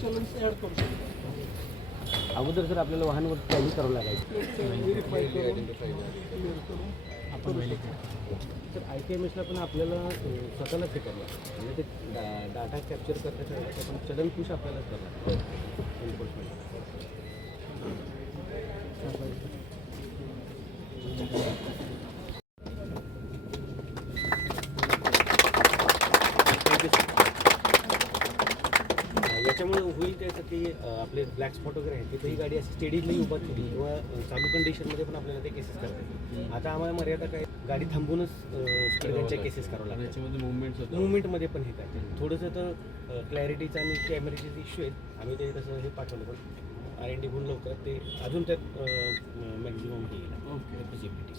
चलन ॲड करू शकतो. अगोदर सर आपल्याला वाहनवर काही करावं लागायचं व्हेरीफाय करून क्लिअर करून आपण तर ITMSला पण आपल्याला स्वतःलाच हे करावं लागतं. म्हणजे ते डाटा कॅप्चर करण्यासाठी आपण चलन पुश आपल्यालाच करावं लागतं एन्फोर्समेंट. याच्यामुळे होईल काय तर की आपले ब्लॅक स्पॉट वगैरे आहेत तिथेही गाडी अशी स्टेडीली उभा केली किंवा चालू कंडिशनमध्ये पण आपल्याला ते केसेस करता येतील. आता आम्हाला मर्यादा काय गाडी थांबूनच स्पीडच्या केसेस करावं लागतात. याच्यामध्ये मुवमेंटमध्ये पण हे काय थोडंसं तर क्लॅरिटीचा आणि कॅमेऱ्याचे इश्यू आहेत. आम्ही ते तसं हे पाठवलं पण R&D होऊन लवकर ते अजून त्यात मॅक्झिमम हे येईल फिजिबिलिटी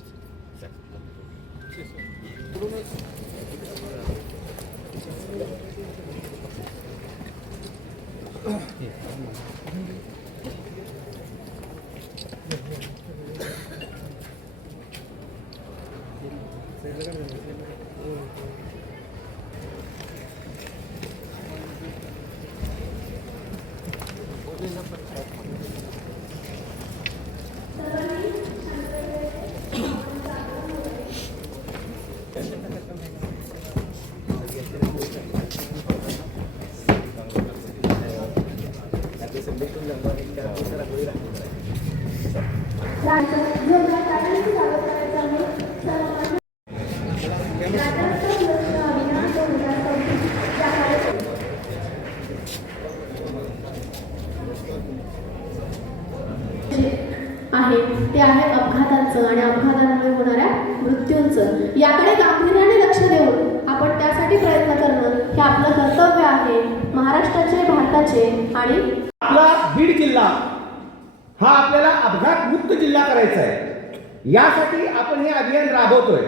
आहे ते आहे अपघातांचं आणि अपघातांमुळे होणाऱ्या मृत्यूंचं. याकडे गांभीर्याने लक्ष देऊन आपण त्यासाठी प्रयत्न करणं हे आपलं कर्तव्य आहे. महाराष्ट्राचे, भारताचे आणि आपला बीड जिल्हा हा आपल्याला अपघात मुक्त जिल्हा करायचा आहे. यासाठी आपण हे अभियान राबवतोय.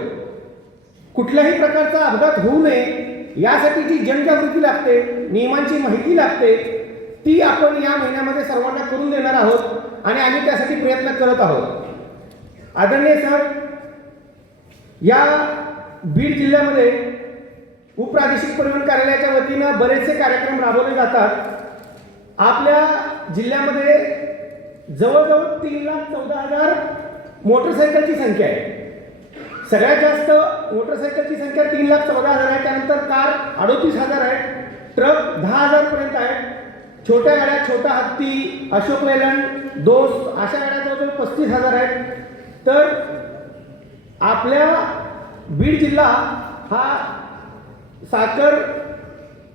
कुठल्याही प्रकारचा अपघात होऊ नये यासाठी जी जनजागृती लागते, नियमांची माहिती लागते, ती आपण या महिन्यामध्ये सर्वांना करून देणार आहोत आणि आम्ही त्यासाठी प्रयत्न करत आहोत. आदरणीय सर, या बीड जिल्ह्यामध्ये उपप्रादेशिक परिवहन कार्यालयाच्या वतीनं बरेचसे कार्यक्रम राबवले जातात. आपल्या जिल्ह्यामध्ये जवळजवळ 3,14,000 मोटरसायकलची संख्या आहे. सगळ्यात जास्त मोटरसायकलची संख्या 3,14,000 आहे. त्यानंतर कार 38,000 आहे, ट्रक 10,000 पर्यंत आहे. छोट्या गाड्या, छोटा हत्ती, अशोक लेलंड, दोस्त अशा गाड्या जवळजवळ 35,000 आहेत. तर आपल्या बीड जिल्हा हा साखर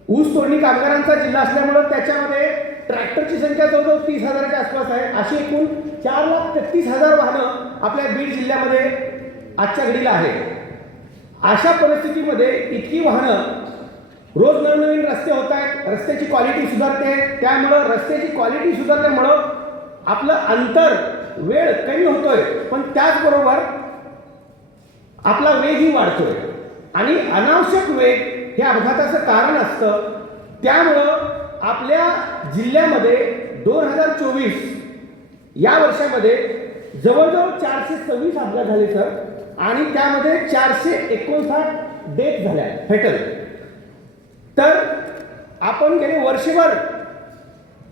ऊस तोडणी कामगारांचा जिल्हा असल्यामुळं त्याच्यामध्ये ट्रॅक्टरची संख्या जवळजवळ 30,000च्या आसपास आहे. अशी एकूण 4,33,000 वाहनं आपल्या बीड जिल्ह्यामध्ये आजच्या घडीला आहे. अशा परिस्थितीमध्ये इतकी वाहनं, रोज नवनवीन रस्ते होत आहेत, रस्त्याची क्वालिटी सुधारते. त्यामुळं रस्त्याची क्वालिटी सुधारल्यामुळं आपलं अंतर, वेळ कमी होतोय, पण त्याचबरोबर आपला वेगही वाढतोय आणि अनावश्यक वेग हे अपघाताचं कारण असतं. त्यामुळं आपल्या जिल्ह्यामध्ये 2024 या वर्षामध्ये जवळजवळ 426 अपघात झाले सर आणि त्यामध्ये 459 डेथ झाल्या फेटल. तर आपण गेले वर्षभर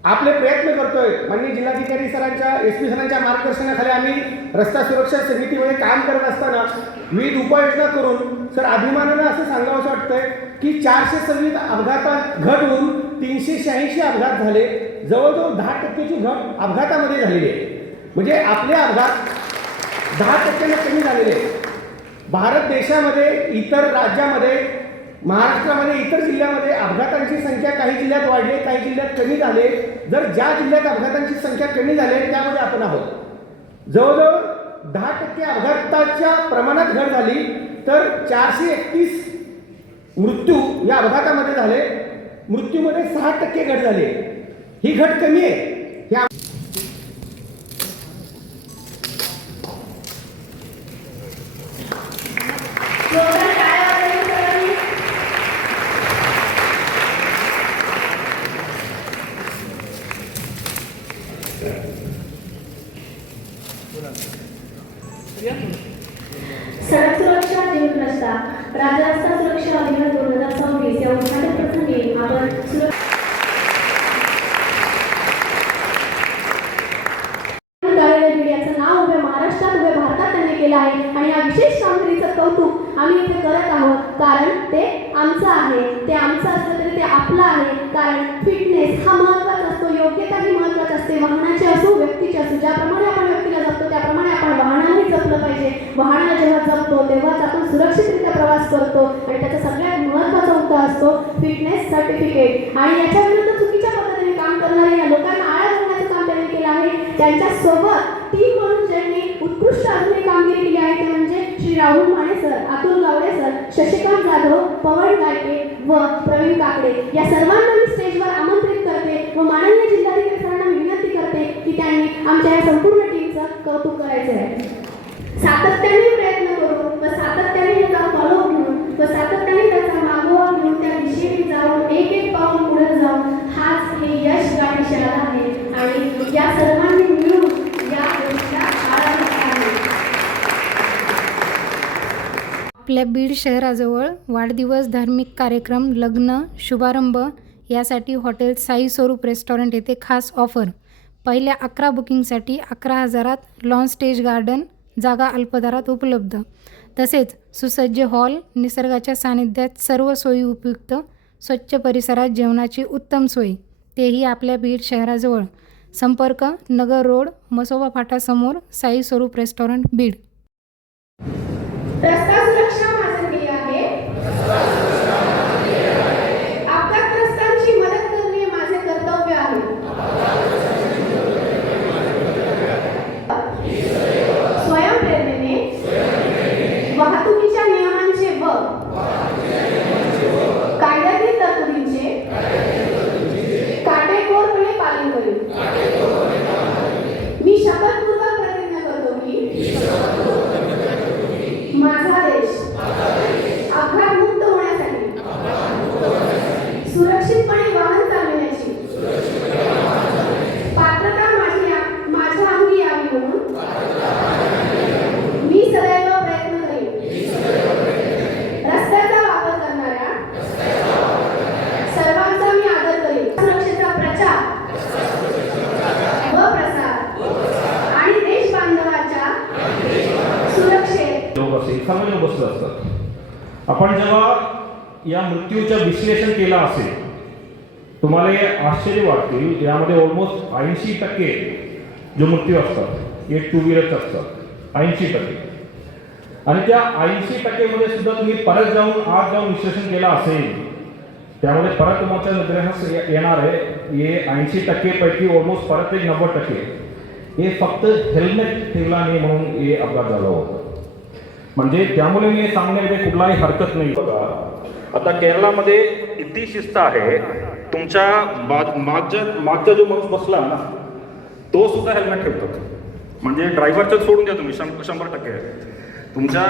आपले प्रयत्न करतोय. माननीय जिल्हाधिकारी सरांच्या, SP सरांच्या मार्गदर्शनाखाली आम्ही रस्ता सुरक्षा समितीमध्ये काम करत असताना विविध उपाययोजना करून सर अभिमानानं असं सांगावंसं वाटतंय की 426 अपघातात घट होऊन 386 अपघात झाले. जवळजवळ 10%ची घट अपघातामध्ये झालेली आहे. म्हणजे आपले अपघात 10% कमी झालेले आहेत. भारत देशामध्ये, इतर राज्यामध्ये, महाराष्ट्रामध्ये, इतर जिल्ह्यामध्ये अपघातांची संख्या काही जिल्ह्यात वाढली, काही जिल्ह्यात कमी झाले. जर ज्या जिल्ह्यात अपघातांची संख्या कमी झाली त्यामध्ये आपण आहोत. जवळजवळ 10% अपघाताच्या प्रमाणात घट झाली. तर 431 मृत्यू या अपघातामध्ये झाले. मृत्यूमध्ये 6% घट झाली. ही घट कमी आहे. सडक सुरक्षा जीवन रस्ता राज्य रस्ता सुरक्षा अभियान 2026 या उद्घाटन प्रसंगी आपण केलं आहे आणि या विशेष कामगिरीचं कौतुक आम्ही इथे करत आहोत, कारण ते आमचं आहे. ते आमचं असलं तरी ते आपलं आहे, कारण फिटनेस हा महत्त्वाचा असतो, योग्यता ही महत्त्वाची असते. वाहनाची असो, व्यक्तीची असो, ज्याप्रमाणे आपण व्यक्तीला जपतो त्याप्रमाणे आपण वाहनालाही जपलं पाहिजे. वाहनाला जेव्हा जपतो तेव्हाच आपण सुरक्षितरित्या प्रवास करतो आणि त्याचा सगळ्यात महत्त्वाचा मुद्दा असतो फिटनेस सर्टिफिकेट. आणि याच्या विरुद्ध चुकीच्या पद्धतीने काम करणाऱ्या या लोकांना आळा घालण्याचं काम त्यांनी केलं आहे. त्यांच्यासोबत टीम म्हणून ज्यांनी उत्कृष्ट अजूनही कामगिरी केली आहे ते म्हणजे श्री राहुल माने सर, अतुल गावडे सर, शशिकांत जाधव, पवन गायके व प्रवीण काकडे या सर्वांना मी स्टेजवर आमंत्रित करते व माननीय जिल्हाधिकारी सरांना मी विनंती करते की त्यांनी आमच्या या संपूर्ण टीमचं कौतुक करायचं आहे. सातत्याने प्रयत्न करून व सातत्याने त्याचा फॉलो घेऊन व सातत्याने त्याचा मागोवा घेऊन त्या दिशेने जाऊन एक एक पाऊल पुढे जाऊन हाच हे यश गाठीशाला आहे आणि या सर्वांनी मिळून या गोष्टीला आळा घातला आहे. आपल्या बीड शहराजवळ वाढदिवस, धार्मिक कार्यक्रम, लग्न, शुभारंभ यासाठी हॉटेल साई स्वरूप रेस्टॉरंट येथे खास ऑफर. पहिल्या 11 बुकिंगसाठी 11,000त लॉन स्टेज गार्डन, जागा अल्पदरात उपलब्ध. तसेच सुसज्ज हॉल, निसर्गाच्या सानिध्यात सर्व सोयी उपयुक्त, स्वच्छ परिसरात जेवणाची उत्तम सोय, तेही आपल्या बीड शहराजवळ. संपर्क नगर रोड, मसोबा फाटासमोर, साई स्वरूप रेस्टॉरंट, बीड. रस्ता सुरक्षा माझं ध्येय आहे. अपघातग्रस्तांची मदत करणे माझे कर्तव्य आहे. स्वयंप्रेरणेने वाहतुकीच्या नियमांचे व कायद्यातील तरतुदींचे काटेकोरपणे पालन करेन. मी शपथपूर्वक प्रतिज्ञा करतो की माझा देश अपघातमुक्त होण्यासाठी सुरक्षितपणे वाहन चालवण्याची पात्रता माझ्या अंगी यावी म्हणून मी सदैव प्रयत्न करेन. रस्त्याचा वापर करणाऱ्या सर्वांचा मी आदर करेन. सुरक्षेचा प्रचार व प्रसार आणि देश बांधवाच्या सुरक्षेत लोक असेल, सर्व लोक बसले असतात. आपण जेव्हा या मृत्यूचं विश्लेषण केलं असेल, तुम्हाला हे आश्चर्य वाटतील, यामध्ये ऑलमोस्ट 80% जो मृत्यू असतात हे टू व्हीलरच असतात. 80%. आणि त्या 80% मध्ये सुद्धा तुम्ही परत जाऊन आज जाऊन विश्लेषण केलं असेल, त्यामध्ये परत तुमच्या नजरेस येणार आहे हे 80% पैकी ऑलमोस्ट परत एक 90% हे फक्त हेल्मेट ठेवला नाही म्हणून हे अपघात झाला होता. म्हणजे त्यामुळे मी सांगण्यामध्ये कुठलाही हरकत नाही. बघा, आता केरळामध्ये किती शिस्त आहे. तुमच्या मागचा जो माणूस बसला ना तो सुद्धा हेल्मेट ठेवतात. म्हणजे ड्रायव्हरचं सोडून द्या तुम्ही, 100% तुमच्या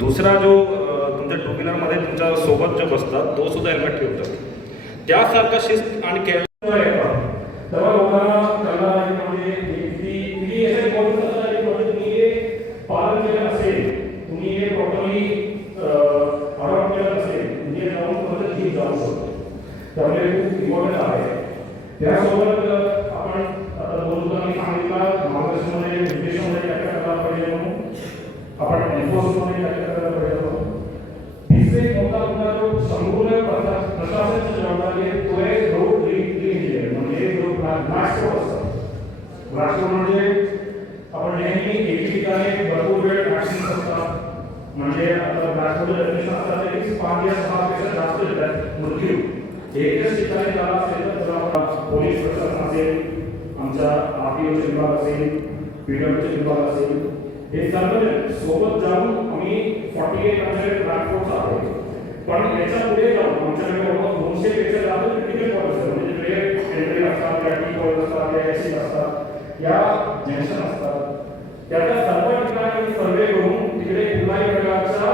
दुसरा जो तुमच्या टू व्हीलरमध्ये तुमच्या सोबत जो बसतात तो सुद्धा हेल्मेट ठेवतात. त्यासारखं शिस्त आणि केरळ तेव्हा लोकांना त्यांना म्हणजे पालन केलं असेल, तुम्ही हे प्रॉपरली अडॉप्ट केलं असेल, म्हणजे जाऊन परत ठीक जाऊ शकतो. त्यामुळे खूप इम्पॉर्टंट आहे. त्यासोबत आपण आता 2 दिवसांनी सांगितलं मार्गदर्शनमध्ये निर्देशामध्ये काय करायला पाहिजे म्हणून आपण एन्फोर्समेंटमध्ये काय करायला पाहिजे म्हणून. तिसरे मोठा मुद्दा जो संपूर्ण प्रशासनाची जबाबदारी आहे तो आहे रोड इंजिनियर, म्हणजे जो ग्लास रोड असतात. ग्लास रोड म्हणजे आपण नेहमी एकी ठिकाणी भरपूर वेळ ऍक्सिडेंट असतात. म्हणजे आता ग्लासरोड डेफिनेशन असतात की 5 या 6 पेक्षा जास्त येतात मृत्यू एकच ठिकाणी झाला असेल तर आपण पोलीस प्रशासन असेल, आमचा आरटीओचे विभाग असेल, पीडब्ल्यूचे विभाग असेल, हे सर्व सोबत जाऊन आम्ही 4800 ट्रान्सपोर्ट आहे. पण याच्या पुढे जाऊन आमच्याकडे 200 पेक्षा जास्त क्रिटिकल कॉलेज असतात. म्हणजे वेगळे एंट्री असतात, कॅटी कॉलेज असतात, एसी असतात, या जंक्शन असतात. त्याच्या सर्व ठिकाणी सर्वे करून तिकडे कुठल्याही प्रकारचा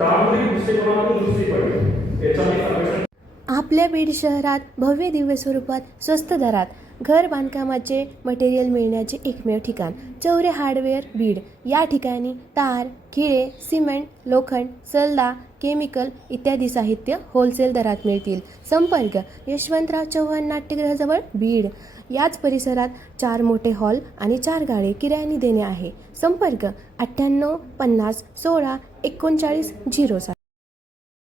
तांत्रिक दृष्टिकोनातून दुरुस्ती पाहिजे. याचा मी सर्वेक्षण. आपल्या बीड शहरात भव्य दिव्य स्वरूपात स्वस्त दरात घर बांधकामाचे मटेरियल मिळण्याचे एकमेव ठिकाण चौरे हार्डवेअर बीड. या ठिकाणी तार, खिळे, सिमेंट, लोखंड, सल्ला, केमिकल इत्यादी साहित्य होलसेल दरात मिळतील. संपर्क यशवंतराव चव्हाण नाट्यगृहाजवळ बीड. याच परिसरात 4 मोठे हॉल आणि 4 गाळे किरायाने देणे आहे. संपर्क 98 50 16 39 07.